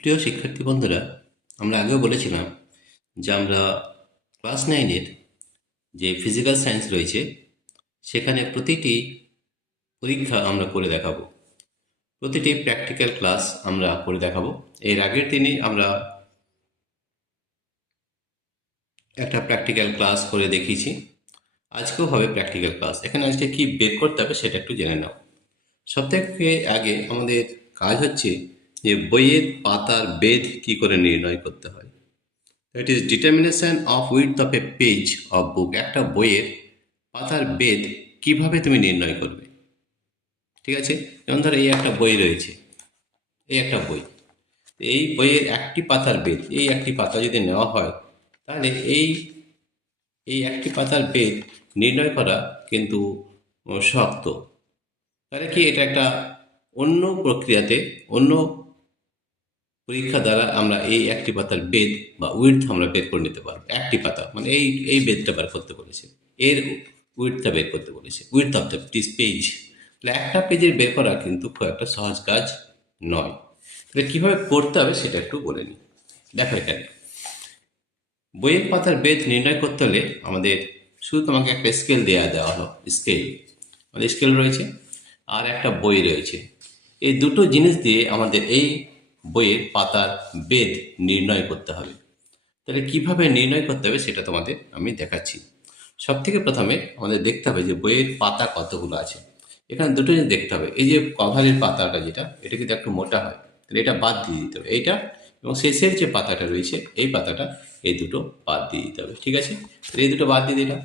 প্রিয় শিক্ষার্থী বন্ধুরা, আমরা আগেও বলেছিলাম যে আমরা ক্লাস 9-এর যে ফিজিক্যাল সায়েন্স রয়েছে সেখানে প্রতিটি পরীক্ষা আমরা করে দেখাবো, প্রতিটি প্র্যাকটিক্যাল ক্লাস আমরা করে দেখাবো। এর আগের দিনে আমরা একটা প্র্যাকটিক্যাল ক্লাস করে দেখিয়েছি, আজকেও হবে প্র্যাকটিক্যাল ক্লাস। এখানে আজকে কি বের করতে হবে সেটা একটু জেনে নাও। সবথেকে আগে আমাদের কাজ হচ্ছে যে বইয়ের পাতার বেধ কি করে নির্ণয় করতে হয়। That is determination of width of A page of book. একটা বইয়ের পাতার বেধ কিভাবে তুমি নির্ণয় করবে, ঠিক আছে? যেমন ধরো এই একটা বই রয়েছে, এই একটা বই, এই বইয়ের একটি পাতার বেধ, এই একটি পাতা যদি নেওয়া হয় তাহলে এই এই একটি পাতার বেধ নির্ণয় করা কিন্তু শক্ত। তাহলে কি এটা একটা অন্য প্রক্রিয়াতে, অন্য পরীক্ষা দ্বারা আমরা এই একটি পাতার বেদ বা উইডথ আমরা বের করে নিতে পারবো। একটি পাতা মানে এই এই বেদটা বের করতে বলেছে, এর উইডথটা বের করতে বলেছে, উইডথ অফ দ্য পেজ। তাহলে একটা পেজের বের করা কিন্তু খুব একটা সহজ কাজ নয়। তাহলে কীভাবে করতে হবে সেটা একটু বলে নিই। দেখো এখানে বইয়ের পাতার বেদ নির্ণয় করতে হলে আমাদের শুধু তোমাকে একটা স্কেল দেওয়া হলো, স্কেল, আমাদের স্কেল রয়েছে আর একটা বই রয়েছে। এই দুটো জিনিস দিয়ে আমাদের এই বইয়ের পাতার বেধ নির্ণয় করতে হবে। তাহলে কিভাবে নির্ণয় করতে হবে সেটা তোমাদের আমি দেখাচ্ছি। সব থেকে প্রথমে আমাদের দেখতে হবে যে বইয়ের পাতা কতগুলো আছে। এখানে দুটো জিনিস দেখতে হবে। এই যে কভারের পাতাটা যেটা, এটা কিন্তু একটু মোটা হয়, তাহলে এটা বাদ দিয়ে দিতে হবে এইটা, এবং শেষের যে পাতাটা রয়েছে এই পাতাটা, এই দুটো বাদ দিয়ে দিতে হবে। ঠিক আছে, তাহলে এই দুটো বাদ দিয়ে দিলাম।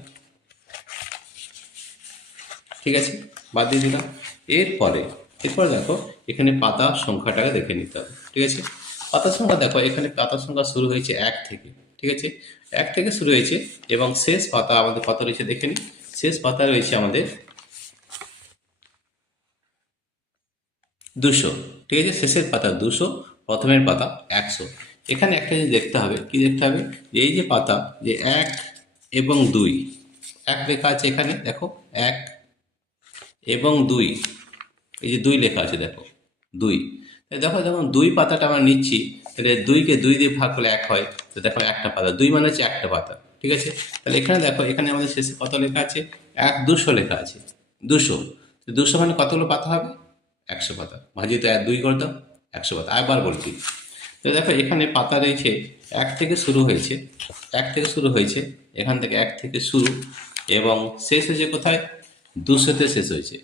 ঠিক আছে, বাদ দিয়ে দিলাম। এরপরে এরপরে দেখো এখানে পাতা সংখ্যাটাকে দেখে নিতে হবে। ঠিক আছে, পাতার সংখ্যা দেখো, এখানে পাতার সংখ্যা শুরু হয়েছে 1 থেকে। ঠিক আছে, 1 থেকে শুরু হয়েছে এবং শেষ পাতা আমাদের কত রয়েছে দেখে নিই। শেষ পাতা রয়েছে আমাদের 200। ঠিক আছে, শেষের পাতা 200, প্রথমের পাতা 100। এখানে একটা জিনিস দেখতে হবে, কি দেখতে হবে, যে এই যে পাতা, যে 1 এবং 2, 1 লেখা আছে এখানে দেখো, 1 এবং 2, এই যে 2 লেখা আছে দেখো, 2। দেখো যখন 2 পাতাটা আমরা নিচ্ছি, তাহলে 2কে 2 দিয়ে ভাগ করলে 1 হয়। তো দেখো একটা পাতা, 2 মানে হচ্ছে একটা পাতা। ঠিক আছে, তাহলে এখানে দেখো, এখানে আমাদের শেষে কত লেখা আছে, 200 লেখা আছে, 200। তো 200 মানে কতগুলো পাতা হবে, 100 পাতা। ভাজিয়ে 2 করে দাও, 100 পাতা। আবার বলছি, তো দেখো এখানে পাতা রয়েছে 1 থেকে শুরু হয়েছে, 1 থেকে শুরু হয়েছে, এখান থেকে 1 থেকে শুরু এবং শেষ হয়েছে কোথায়, 200-তে শেষ হয়েছে।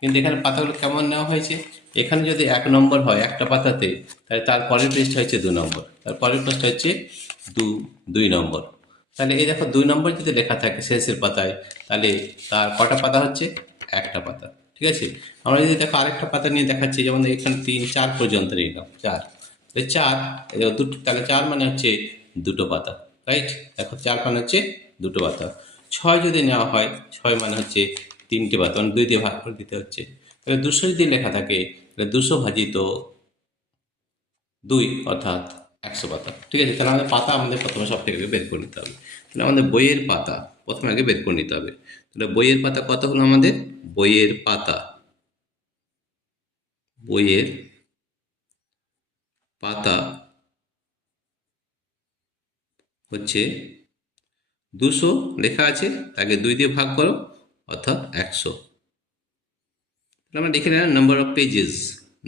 কিন্তু এখানে পাতাগুলো কেমন নেওয়া হয়েছে, এখানে যদি 1 নম্বর হয় একটা পাতাতে, তাহলে তার পরের পেজটা হচ্ছে 2 নম্বর, তার পরের পেজটা হচ্ছে 2 নম্বর। তাহলে এই দেখো 2 নম্বর যদি লেখা থাকে শেষের পাতায়, তাহলে তার কটা পাতা হচ্ছে, একটা পাতা। ঠিক আছে, আমরা যদি দেখো আরেকটা পাতা নিয়ে দেখাচ্ছি, যেমন এখানে 3, 4 পর্যন্ত নিলাম, 4, তাহলে 4, দুটো, তাহলে 4 মানে হচ্ছে দুটো পাতা, রাইট? দেখো 4 মানে হচ্ছে দুটো পাতা। 6 যদি নেওয়া হয়, 6 মানে হচ্ছে 3টে পাতা, মানে 2 দিয়ে ভাগ করে দিতে হচ্ছে। তাহলে 200 যদি লেখা থাকে, তাহলে 200 ভাজিত 2 অর্থাৎ 100 পাতা। ঠিক আছে, তাহলে আমাদের পাতা আমাদের প্রথমে সব থেকে বের করে নিতে হবে। তাহলে আমাদের বইয়ের পাতা প্রথমে আগে বের করে নিতে হবে। তাহলে বইয়ের পাতা কত হলো আমাদের, বইয়ের পাতা, বইয়ের পাতা হচ্ছে 200 লেখা আছে, তাকে 2 দিয়ে ভাগ করো অর্থাৎ 100। তাহলে আমরা লিখে নিলাম number of pages,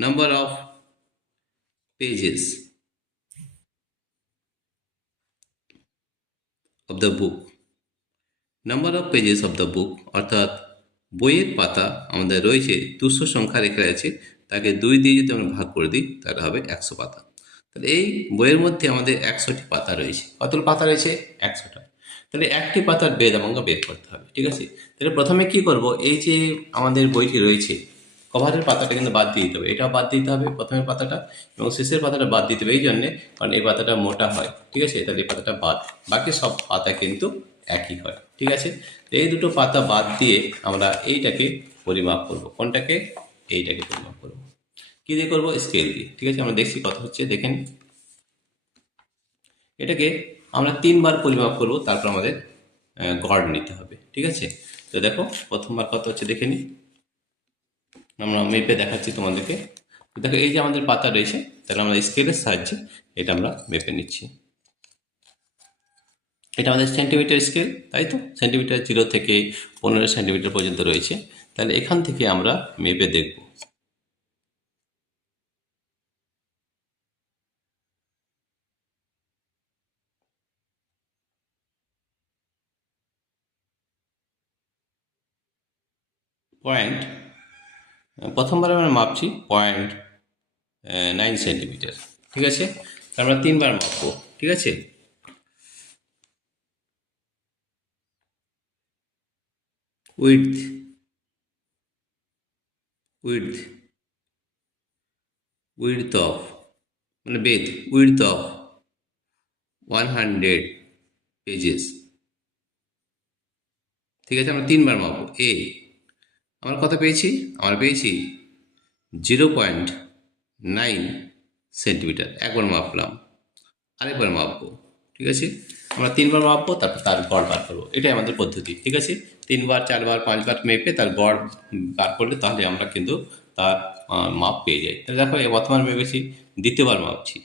number of pages of the book, number of pages of the book, অর্থাৎ বইয়ের পাতা আমাদের রয়েছে 200 সংখ্যা রেখে আছে, তাকে 2 দিয়ে যদি আমরা ভাগ করে দিই তাহলে হবে 100 পাতা। তাহলে এই বইয়ের মধ্যে আমাদের 100টি পাতা রয়েছে। কতগুলো পাতা রয়েছে, 100টা। তাহলে একটি পাতার বেদ আমাকে বের করতে হবে। ঠিক আছে, তাহলে প্রথমে কি করব, এই যে আমাদের বইটি রয়েছে, কভারের পাতাটা কিন্তু বাদ দিয়ে দিতে হবে, এটাও বাদ দিতে হবে প্রথমের পাতাটা, এবং শেষের পাতাটা বাদ দিতে হবে এই জন্যে, কারণ এই পাতাটা মোটা হয়। ঠিক আছে, তাহলে এই পাতাটা বাদ, বাকি সব পাতা কিন্তু একই হয়। ঠিক আছে, এই দুটো পাতা বাদ দিয়ে আমরা এইটাকে পরিমাপ করব। কোনটাকে, এইটাকে পরিমাপ করব। কী দিয়ে করবো, স্কেল দিয়ে। ঠিক আছে, আমরা দেখছি কত হচ্ছে, দেখেন এটাকে আমরা 3বার পরিমাপ করব, তারপর আমাদের গড় নিতে হবে। ঠিক আছে, তো দেখো প্রথমবার কত হচ্ছে দেখে নিই, আমরা মেপে দেখাচ্ছি তোমাদেরকে। দেখো এই যে আমাদের পাতা রয়েছে, তাহলে আমরা স্কেলের সাহায্যে এটা আমরা মেপে নিচ্ছি। এটা আমাদের সেন্টিমিটার স্কেল, তাই তো? সেন্টিমিটার 0 থেকে 15 সেন্টিমিটার পর্যন্ত রয়েছে। তাহলে এখান থেকে আমরা মেপে দেখব। পয়েন্ট, প্রথমবার আমরা মাপছি 0.9 সেন্টিমিটার, ঠিক আছে? আমরা 3বার মাপবো, ঠিক আছে? উইডথ, উইডথ, উইডথ অফ, মানে বেদ, উইডথ অফ 100 পেজেস, ঠিক আছে? আমরা 3বার মাপবো। আমরা কত পেয়েছি? আমরা পেয়েছি 0.9 সেন্টিমিটার। একবার মাপলাম, আরেকবার মাপবো, ঠিক আছে? আমরা 3বার মাপবো, তারপর তার গড় বার করবো। এটাই আমাদের পদ্ধতি, ঠিক আছে? 3বার, 4বার, 5বার মেপে তার গড় বার করলে তাহলে আমরা কিন্তু তার মাপ পেয়ে যাই। তাহলে দেখো প্রথমবার মেপেছি, দ্বিতীয়বার মাপছি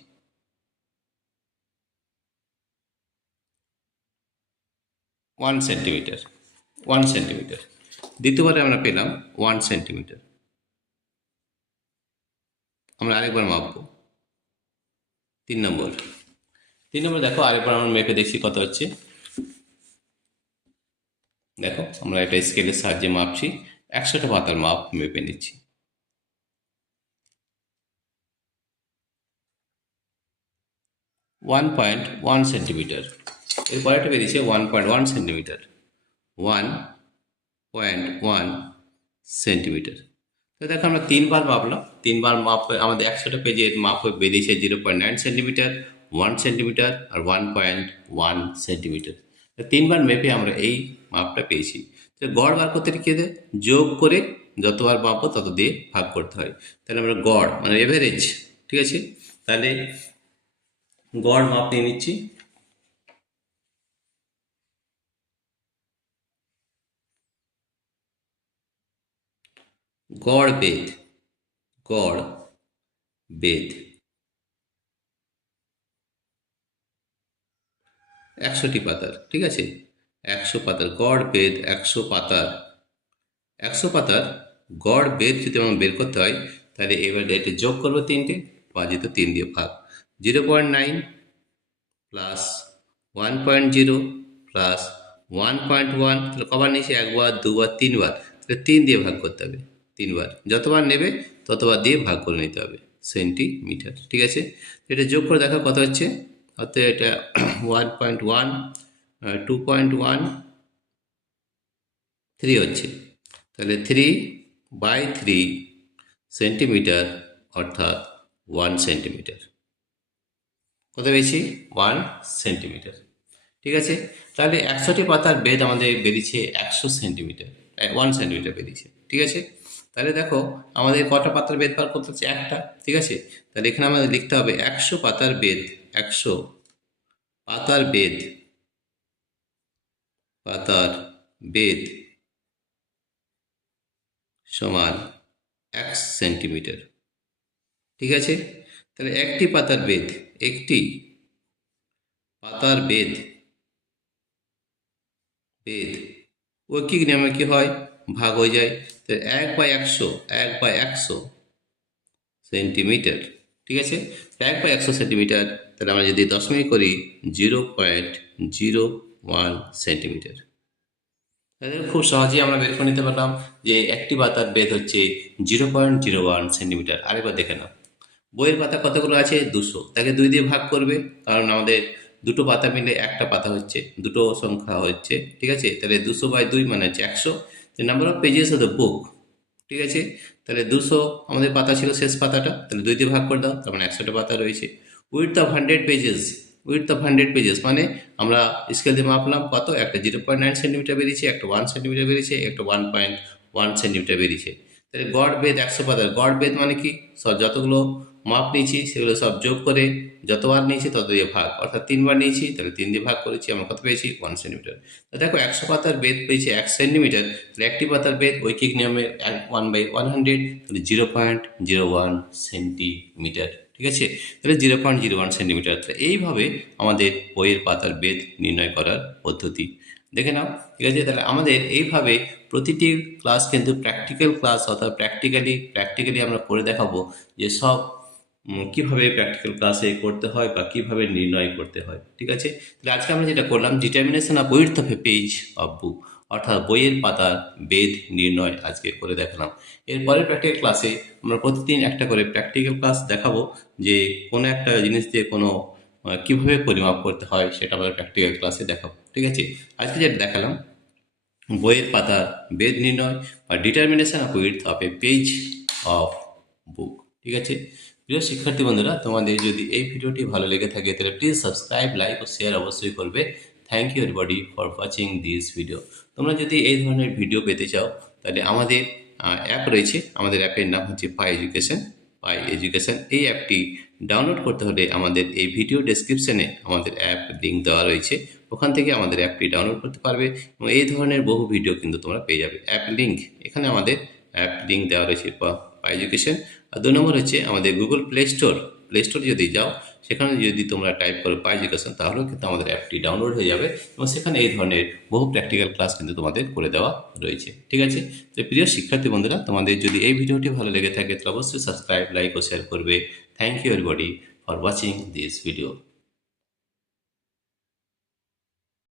1 সেন্টিমিটার, 1 সেন্টিমিটার। দ্বিতীয়বারে আমরা পেলাম 1 সেন্টিমিটার। আমরা আরেকবার মাপবো 3 নম্বর। 3 নম্বর দেখো আরেকবার আমরা মেপে দেখছি কত হচ্ছে। দেখো আমরা একটা স্কেলের সাহায্যে মাপছি, 100টা পাতার মাপ মেপে নিচ্ছি। 1.1 সেন্টিমিটার। এরপরে একটা বেরিয়েছে 1.1 সেন্টিমিটার, 1.1 সেন্টিমিটার। তো দেখো আমরা 3বার মাপলাম, 3বার মাপ আমাদের 100টা পেজের মাপ বেরিয়েছে 0.9 সেন্টিমিটার, 1 সেন্টিমিটার আর 1.1 সেন্টিমিটার। 3বার মেপে আমরা এই মাপটা পেয়েছি। তো গড় বার করতে কি দেয়? যোগ করে যতবার মাপবো তত দিয়ে ভাগ করতে হয়। তাহলে আমরা গড় মানে এভারেজ, ঠিক আছে? তাহলে গড় মাপ নিয়ে নিচ্ছি। গড় বেদ, গড় বেদ 100টি পাতার, ঠিক আছে? 100 পাতার গড় বেদ, 100 পাতার গড় বেদ যদি আমার বের করতে হয়, তাহলে এবার এটা যোগ করবো 3টে, বা যেহেতু 3 দিয়ে ভাগ, 0.9 প্লাস 1.0 প্লাস 1.1, তাহলে কবার নিয়েছি? একবার, দুবার, 3বার। তাহলে 3 দিয়ে ভাগ করতে হবে, 3বার। যতবার নেবে ততবার দিয়ে ভাগ করে নিতে হবে, সেন্টিমিটার, ঠিক আছে? এটা যোগ করে দেখা কত হচ্ছে। অর্থাৎ এটা 1.1, 2.1, 3 হচ্ছে। তাহলে 3/3 সেন্টিমিটার, অর্থাৎ 1 সেন্টিমিটার। কত বেশি? 1 সেন্টিমিটার, ঠিক আছে? তাহলে 100টি পাতার বেদ আমাদের বেরিয়েছে 100 সেন্টিমিটার, 1 সেন্টিমিটার বেরিয়েছে, ঠিক আছে? তাহলে দেখো আমাদের কটা পাতার বেদ বার করতে হচ্ছে? একটা, ঠিক আছে? তাহলে এখানে আমাদের লিখতে হবে 100 পাতার বেদ, 100 পাতার বেদ, পাতার বেদ সমান 1 সেন্টিমিটার, ঠিক আছে? তাহলে একটি পাতার বেদ, একটি পাতার বেদ, বেদ ঐকিক নিয়মে কি হয়? ভাগ হয়ে যায়। তো 1/100, 1/100 সেন্টিমিটার, ঠিক আছে? 1/100 সেন্টিমিটার। তাহলে আমরা যদি দশমিক করি 0.01 সেন্টিমিটার। তাহলে খুব সহজেই আমরা বের করে নিতে পারলাম যে একটি পাতার বেদ হচ্ছে 0.01 সেন্টিমিটার। আরেকবার দেখে নাও, বইয়ের পাতা কতগুলো আছে? 200। তাকে 2 দিয়ে ভাগ করবে, কারণ আমাদের দুটো পাতা মিলে একটা পাতা হচ্ছে, দুটো সংখ্যা হচ্ছে, ঠিক আছে? তাহলে 200/2 মানে হচ্ছে 100। Number of pages of the book, ঠিক আছে? তাহলে 200 আমাদের পাতা ছিল, শেষ পাতাটা, তাহলে 2 দিয়ে ভাগ করে দাও, তার মানে 100টা পাতা রয়েছে। Width of 100 pages, width of 100 pages মানে আমরা স্কেল দিয়ে মাপলাম কত? একটা 0.9 সেন্টিমিটার বেরিয়েছে, একটা 1 সেন্টিমিটার বেরিয়েছে, একটা 1.1 সেন্টিমিটার বেরিয়েছে। তাহলে গড় বেদ 100 পাতার, গড় বেদ মানে কি, সব যতগুলো মাপ নিয়েছি সেগুলো সব যোগ করে যতবার নিয়েছি তত দিয়ে ভাগ, অর্থাৎ 3বার নিয়েছি তাহলে 3 দিয়ে ভাগ করেছি, আমরা কত পেয়েছি 1 সেন্টিমিটার। তো দেখো 100 পাতার বেদ পেয়েছি 1 সেন্টিমিটার, তাহলে একটি পাতার বেদ ঐকিক নিয়মে 1/100, তাহলে 0.01 সেন্টিমিটার। ঠিক আছে, তাহলে 0.01 সেন্টিমিটার। তাহলে এইভাবে আমাদের বইয়ের পাতার বেদ নির্ণয় করার পদ্ধতি দেখে নাও। ঠিক আছে, তাহলে আমাদের এইভাবে প্রতিটি ক্লাস কিন্তু প্র্যাকটিক্যাল ক্লাস, অর্থাৎ প্র্যাকটিক্যালি আমরা করে দেখাবো যে সব কিভাবে প্র্যাকটিক্যাল ক্লাসে করতে হয় বা কিভাবে নির্ণয় করতে হয়। ঠিক আছে, তাহলে আজকে আমরা যেটা করলাম determination of width of A page of book, অর্থাৎ বইয়ের পাতার বেদ নির্ণয় আজকে করে দেখালাম। এরপরের প্র্যাকটিক্যাল ক্লাসে আমরা প্রতিদিন একটা করে প্র্যাকটিক্যাল ক্লাস দেখাবো, যে কোনো একটা জিনিস দিয়ে কোনো কিভাবে পরিমাপ করতে হয় সেটা আমরা প্র্যাকটিক্যাল ক্লাসে দেখাবো। ঠিক আছে, আজকে যেটা দেখালাম বইয়ের পাতার বেদ নির্ণয় বা determination of width of A page of book. ঠিক আছে, প্রিয় শিক্ষার্থী বন্ধুরা, তোমাদের যদি এই ভিডিওটি ভালো লেগে থাকে তাহলে প্লিজ সাবস্ক্রাইব, লাইক ও শেয়ার অবশ্যই করবে। Thank you everybody for watching this video. তোমরা যদি এই ধরনের ভিডিও পেতে চাও তাহলে আমাদের অ্যাপ রয়েছে, আমাদের অ্যাপের নাম হচ্ছে পাই এডুকেশন। এই অ্যাপটি ডাউনলোড করতে হলে আমাদের এই ভিডিও ডেসক্রিপশনে আমাদের অ্যাপ লিঙ্ক দেওয়া রয়েছে, ওখান থেকে আমাদের অ্যাপটি ডাউনলোড করতে পারবে এবং এই ধরনের বহু ভিডিও কিন্তু তোমরা পেয়ে যাবে। অ্যাপ লিঙ্ক, এখানে আমাদের অ্যাপ লিঙ্ক দেওয়া রয়েছে পাই এডুকেশন। আর 2 নম্বর হচ্ছে আমাদের গুগল প্লে স্টোর যদি যাও, সেখানে যদি তোমরা টাইপ করো পাই এডুকেশন, তাহলেও কিন্তু আমাদের অ্যাপটি ডাউনলোড হয়ে যাবে এবং সেখানে এই ধরনের বহু প্র্যাকটিক্যাল ক্লাস কিন্তু তোমাদের করে দেওয়া রয়েছে। ঠিক আছে, তো প্রিয় শিক্ষার্থী বন্ধুরা, তোমাদের যদি এই ভিডিওটি ভালো লেগে থাকে তাহলে অবশ্যই সাবস্ক্রাইব, লাইক ও শেয়ার করবে। Thank you everybody for watching this video.